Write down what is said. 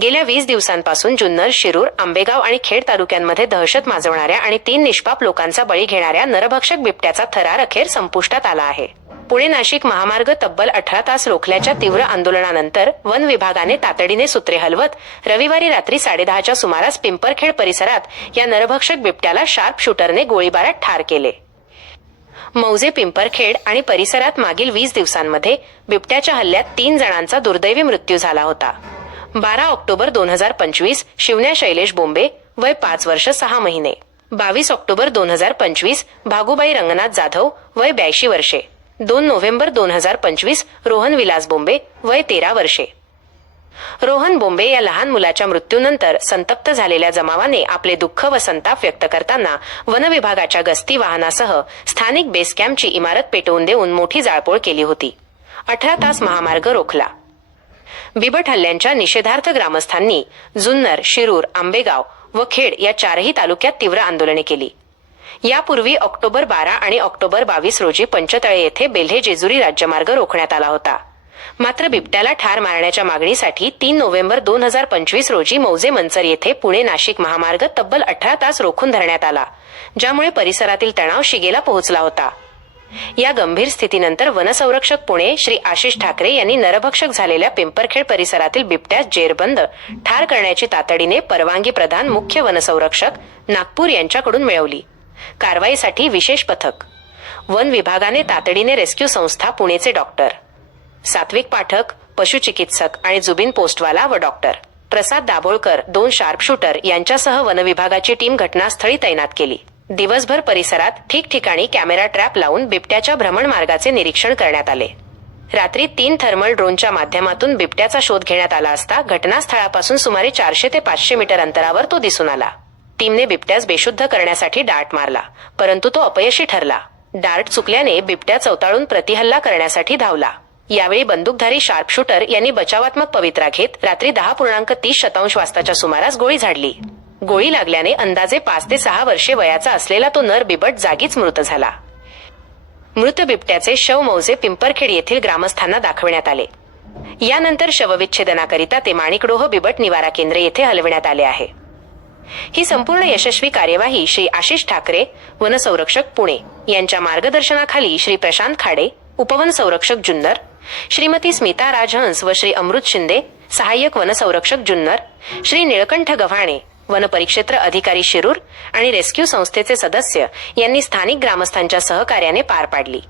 गेल्या वीस दिवसांपासून जुन्नर शिरूर आंबेगाव आणि खेड तालुक्यांमध्ये दहशत माजवणाऱ्या आणि तीन निष्पाप लोकांचा बळी घेणाऱ्या नरभक्षक बिबट्याचा थरार अखेर संपुष्टात आला आहे. पुणे नाशिक महामार्ग तब्बल अठरा तास रोखल्याच्या तीव्र आंदोलनानंतर वन विभागाने तातडीने सूत्रे हलवत रविवारी रात्री साडेदहाच्या सुमारास पिंपरखेड परिसरात या नरभक्षक बिबट्याला शार्प शूटरने गोळीबारात ठार केले. मौजे पिंपरखेड आणि परिसरात मागील वीस दिवसांमध्ये बिबट्याच्या हल्ल्यात तीन जणांचा दुर्दैवी मृत्यू झाला होता. बारा ऑक्टोबर दोन हजार पंचवीस शिवण्या शैलेश बोंबे वय पाच वर्ष सहा महिने. बावीस ऑक्टोबर दोन हजार पंचवीस भागुबाई रंगनाथ जाधव वय ब्याऐंशी वर्षे. दोन नोव्हेंबर दोन हजार पंचवीस रोहन विलास बोंबे वय तेरा वर्षे. रोहन बोंबे या लहान मुलाच्या मृत्यूनंतर संतप्त झालेल्या जमावाने आपले दुःख व संताप व्यक्त करताना वन विभागाच्या गस्ती वाहनासह स्थानिक बेस कॅम्पची इमारत पेटवून देऊन मोठी जाळपोळ केली होती. अठरा तास महामार्ग रोखला. बिबट हल्ल्यांच्या निषेधार्थ ग्रामस्थांनी जुन्नर शिरूर आंबेगाव व खेड या चारही तालुक्यात तीव्र आंदोलने केली. यापूर्वी ऑक्टोबर बारा आणि ऑक्टोबर बावीस रोजी पंचतळे येथे बेल्हे जेजुरी राज्यमार्ग रोखण्यात आला होता. मात्र बिबट्याला ठार मारण्याच्या मागणीसाठी तीन नोव्हेंबर दोन हजार पंचवीस रोजी मौजे मंचर येथे पुणे नाशिक महामार्ग तब्बल अठरा तास रोखून धरण्यात आला ज्यामुळे परिसरातील तणाव शिगेला पोहोचला होता. या गंभीर स्थितीनंतर वनसंरक्षक पुणे श्री आशिष ठाकरे यांनी नरभक्षक झालेल्या पिंपरखेड परिसरातील बिबट्यास जेरबंद ठार करण्याची तातडीने परवानगी प्रधान मुख्य वनसंरक्षक नागपूर यांच्याकडून मिळवली. कारवाईसाठी विशेष पथक. वन विभागाने तातडीने रेस्क्यू संस्था पुणेचे डॉक्टर. सात्विक पाठक पशुचिकित्सक आणि जुबिन पोस्टवाला व डॉक्टर. प्रसाद दाभोळकर दोन शार्पशूटर यांच्यासह वनविभागाची टीम घटनास्थळी तैनात केली. दिवसभर परिसरात ठिकठिकाणी कॅमेरा ट्रॅप लावून बिबट्याच्या भ्रमण मार्गाचे निरीक्षण करण्यात आले. रात्री तीन थर्मल ड्रोनच्या माध्यमातून बिबट्याचा शोध घेण्यात आला असता घटनास्थळापासून सुमारे चारशे ते पाचशे मीटर अंतरावर तो दिसून आला. टीमने बिबट्यास बेशुद्ध करण्यासाठी डार्ट मारला परंतु तो अपयशी ठरला. डार्ट चुकल्याने बिबट्या चौताळून प्रतिहल्ला करण्यासाठी धावला. यावेळी बंदूकधारी शार्पशूटर यांनी बचावात्मक पवित्रा घेत रात्री दहा पूर्णांक तीस शतांश वाजताच्या सुमारास गोळी झाडली. गोळी लागल्याने अंदाजे पाच ते सहा वर्षे वयाचा असलेला तो नर बिबट जागीच मृत झाला. मृत बिबट्याचे शव मौजे पिंपरखेड येथील ग्रामस्थांना दाखवण्यात आले. यानंतर शवविच्छेदनाकरिता ते माणिकडोह बिबट निवारा केंद्र येथे हलविण्यात आले आहे. ही संपूर्ण यशस्वी कार्यवाही श्री आशिष ठाकरे वनसंरक्षक पुणे यांच्या मार्गदर्शनाखाली श्री प्रशांत खाडे उपवन संरक्षक जुन्नर श्रीमती स्मिता राजहंस व श्री अमृत शिंदे सहाय्यक वनसंरक्षक जुन्नर श्री निळकंठ गव्हाणे वनपरिक्षेत्र अधिकारी शिरूर आणि रेस्क्यू संस्थेचे सदस्य यांनी स्थानिक ग्रामस्थांच्या सहकार्याने पार पाडली.